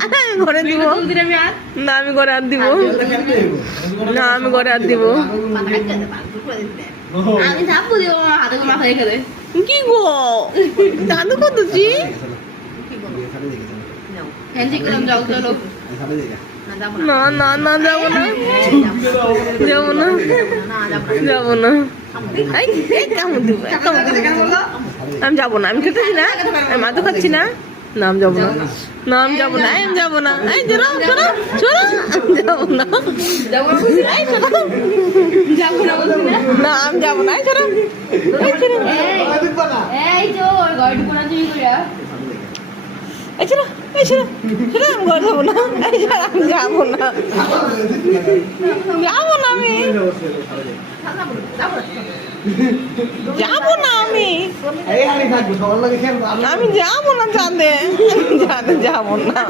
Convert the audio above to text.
আমি ঘরে দিব না, আমি ঘরে আর দিব না, আমি ঘরে আর দিব আমি ধাপু দিব হাতে মাথা রেখে দে কি গো দাদু কতছি হ্যান্ডশেক করলাম যাও চলো না না না যাবো না, যাবো না, যাবো না। এই, এই কামড় দিব, কামড় দিব। আমি যাবো না, আমি খেতেছি না, আমি মাথা খাচ্ছি না, না আমি যাবো না, না আমি যাবো না, আমি যাবো না, এই চলো চলো চলো, যাবো না, এই চলো, যাবো না বলছি না, না আমি যাবো না, এই চলো, এই চলো, এই তো গাড়ি কোনা তুমি কইরা এই চলো, এই চলো, চলো আমি ঘর যাবো না, এই চলো আমি যাবো না, যাবো না আমি, যাবো না আমি, আমি যাবো না চাঁদে, চাঁদে যাবো না।